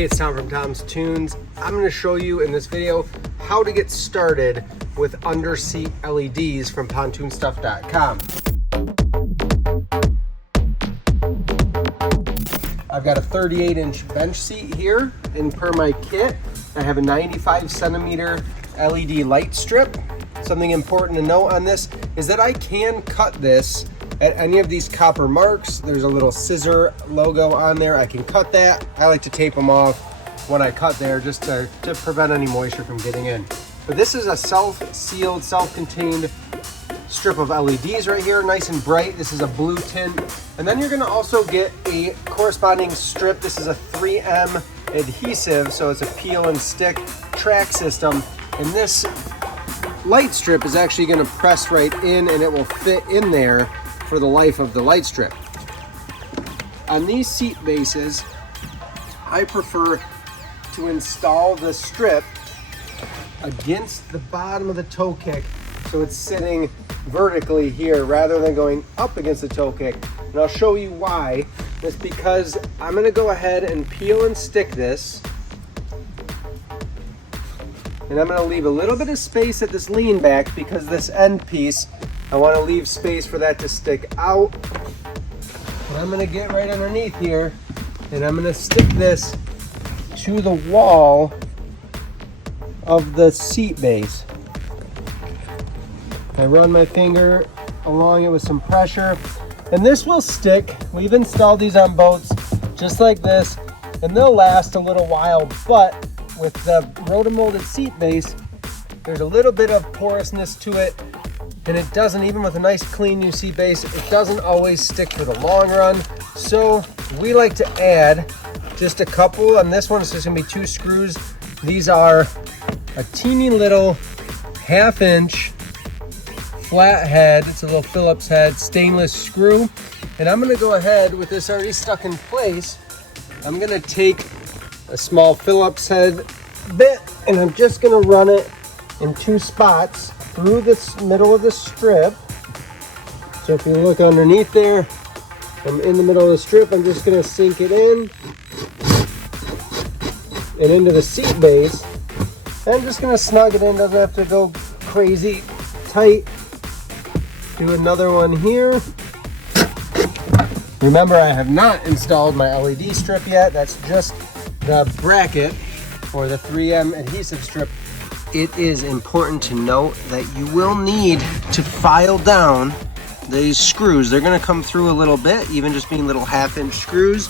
Hey, it's Tom from Tom's Tunes. I'm going to show you in this video how to get started with underseat LEDs from pontoonstuff.com. I've got a 38-inch bench seat here, and per my kit, I have a 95 centimeter LED light strip. Something important to note on this is that I can cut this at any of these copper marks. There's a little scissor logo on there. I can cut that. I like to tape them off when I cut there just to prevent any moisture from getting in. But this is a self-sealed, self-contained strip of LEDs right here, nice and bright. This is a blue tint. And then you're gonna also get a corresponding strip. This is a 3M adhesive, so it's a peel and stick track system. And this light strip is actually gonna press right in and it will fit in there for the life of the light strip. On these seat bases, I prefer to install the strip against the bottom of the toe kick so it's sitting vertically here rather than going up against the toe kick. And I'll show you why. It's because I'm gonna go ahead and peel and stick this, and I'm gonna leave a little bit of space at this lean back because this end piece, I wanna leave space for that to stick out. And I'm gonna get right underneath here and I'm gonna stick this to the wall of the seat base. I run my finger along it with some pressure, and this will stick. We've installed these on boats just like this, and they'll last a little while, but with the rotomolded seat base, there's a little bit of porousness to it, and it doesn't, even with a nice clean new seat base, it doesn't always stick for the long run. So we like to add just a couple. On this one, it's just gonna be 2 screws. These are a teeny little 1/2 inch flat head. It's a little Phillips head stainless screw. And I'm gonna go ahead with this already stuck in place. I'm gonna take a small Phillips head bit and I'm just gonna run it in 2 spots through this middle of the strip. So if you look underneath there, I'm in the middle of the strip. I'm just gonna sink it in and into the seat base. And I'm just gonna snug it in, doesn't have to go crazy tight. Do another one here. Remember, I have not installed my LED strip yet. That's just the bracket for the 3M adhesive strip. It is important to note that you will need to file down these screws. They're gonna come through a little bit, even just being little 1/2 inch screws.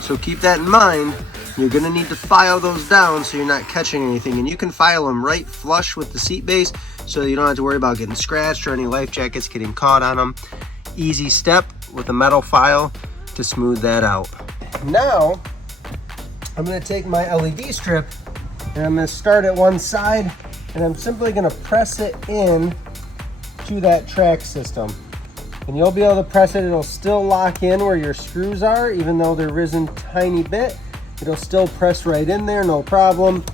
So keep that in mind. You're gonna need to file those down so you're not catching anything. And you can file them right flush with the seat base so you don't have to worry about getting scratched or any life jackets getting caught on them. Easy step with a metal file to smooth that out. Now, I'm gonna take my LED strip and I'm gonna start at one side and I'm simply gonna press it in to that track system. And you'll be able to press it, it'll still lock in where your screws are, even though they're risen tiny bit. It'll still press right in there, no problem.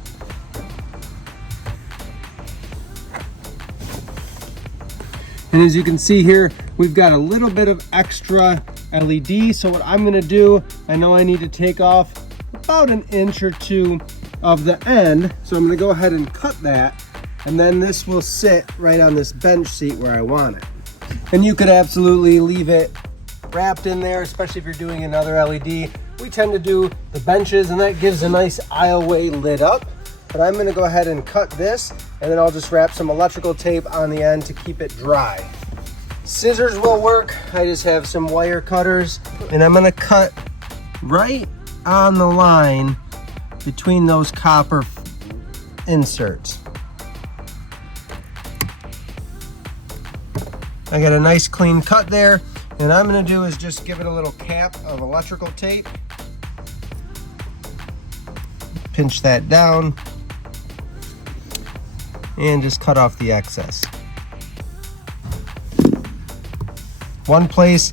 And as you can see here, we've got a little bit of extra LED. So what I'm gonna do, I know I need to take off about 1 inch or 2 of the end. So I'm gonna go ahead and cut that. And then this will sit right on this bench seat where I want it. And you could absolutely leave it wrapped in there, especially if you're doing another LED. We tend to do the benches and that gives a nice aisleway lid up. But I'm gonna go ahead and cut this and then I'll just wrap some electrical tape on the end to keep it dry. Scissors will work. I just have some wire cutters and I'm gonna cut right on the line between those copper inserts. I got a nice clean cut there. And I'm gonna do is just give it a little cap of electrical tape. Pinch that down and just cut off the excess. One place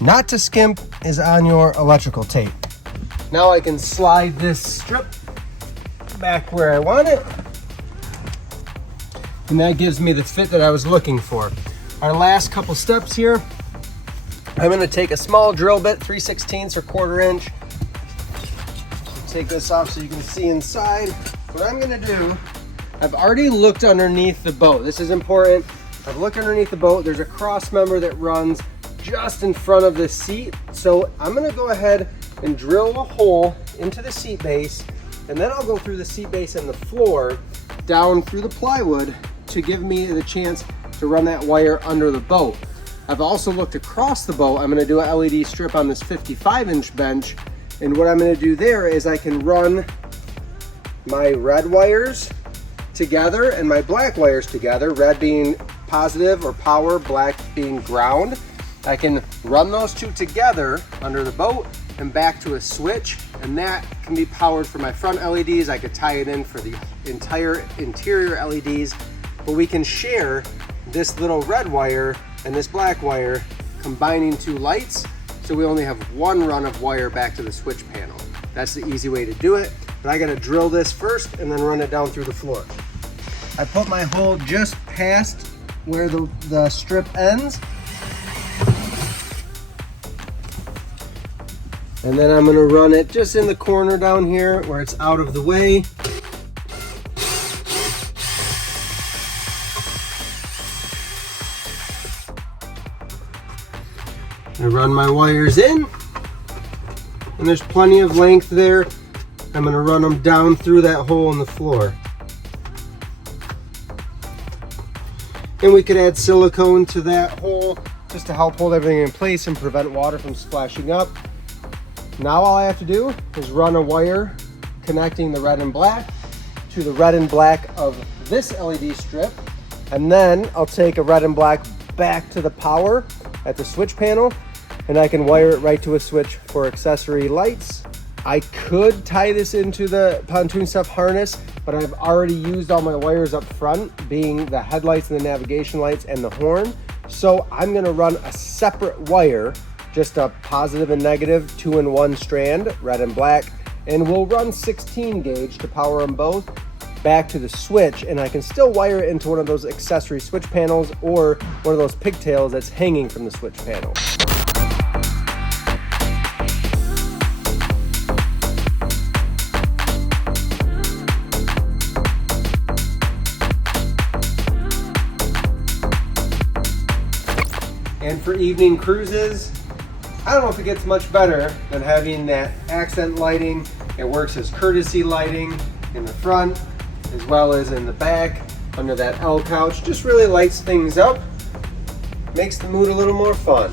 not to skimp is on your electrical tape. Now I can slide this strip back where I want it. And that gives me the fit that I was looking for. Our last couple steps here, I'm gonna take a small drill bit, 3/16 or 1/4 inch. take this off so you can see inside. What I'm gonna do, I've already looked underneath the boat. This is important. I've looked underneath the boat. There's a cross member that runs just in front of the seat. So I'm gonna go ahead and drill a hole into the seat base, and then I'll go through the seat base and the floor down through the plywood to give me the chance to run that wire under the boat. I've also looked across the boat. I'm gonna do a LED strip on this 55-inch bench, and what I'm gonna do there is I can run my red wires together and my black wires together, red being positive or power, black being ground. I can run those two together under the boat and back to a switch, and that can be powered for my front LEDs. I could tie it in for the entire interior LEDs, but we can share this little red wire and this black wire, combining two lights, so we only have one run of wire back to the switch panel. That's the easy way to do it, but I gotta drill this first and then run it down through the floor. I put my hole just past where the strip ends, and then I'm gonna run it just in the corner down here where it's out of the way. I run my wires in, and there's plenty of length there. I'm gonna run them down through that hole in the floor. And we could add silicone to that hole just to help hold everything in place and prevent water from splashing up. Now all I have to do is run a wire connecting the red and black to the red and black of this LED strip. And then I'll take a red and black back to the power at the switch panel, and I can wire it right to a switch for accessory lights. I could tie this into the pontoon stuff harness, but I've already used all my wires up front, being the headlights and the navigation lights and the horn. So I'm gonna run a separate wire, just a positive and negative 2-in-1 strand, red and black, and we'll run 16 gauge to power them both back to the switch, and I can still wire it into one of those accessory switch panels or one of those pigtails that's hanging from the switch panel. And for evening cruises, I don't know if it gets much better than having that accent lighting. It works as courtesy lighting in the front as well as in the back under that L couch. Just really lights things up, makes the mood a little more fun.